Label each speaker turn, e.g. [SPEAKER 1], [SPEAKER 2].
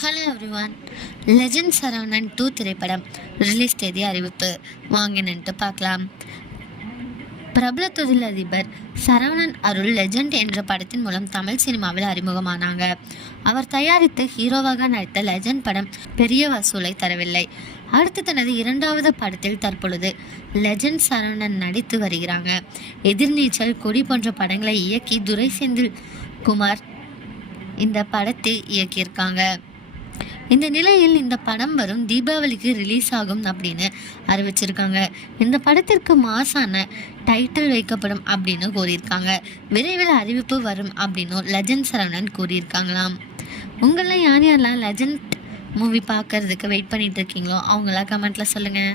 [SPEAKER 1] Hello everyone legend Saravanan two திரைப்படம் release தேதி அறிவிப்பு. வாங்க பார்க்கலாம். பிரபல தொழிலதிபர் சரவணன் அருள் லெஜண்ட் என்ற படத்தின் மூலம் தமிழ் சினிமாவில் அறிமுகமானாங்க. அவர் தயாரித்து ஹீரோவாக நடித்த லெஜண்ட் படம் பெரிய வசூலை தரவில்லை. அடுத்து தனது இரண்டாவது படத்தில் தற்பொழுது லெஜண்ட் சரவணன் நடித்து வருகிறாங்க. எதிர்நீச்சல் கொடி போன்ற படங்களை இயக்கி துரை செந்தில் குமார் இந்த படத்தை இயக்கியிருக்காங்க. இந்த நிலையில் இந்த படம் வரும் தீபாவளிக்கு ரிலீஸ் ஆகும் அப்படின்னு அறிவிச்சிருக்காங்க. இந்த படத்திற்கு மாசான டைட்டில் வைக்கப்படும் அப்படின்னு கூறியிருக்காங்க. விரைவில் அறிவிப்பு வரும் அப்படின்னு லெஜண்ட் சரவணன் கூறியிருக்காங்களாம். உங்களில் யார் யாரெல்லாம் லெஜண்ட் மூவி பார்க்கறதுக்கு வெயிட் பண்ணிட்டு இருக்கீங்களோ அவங்களாம் கமெண்ட்டில் சொல்லுங்கள்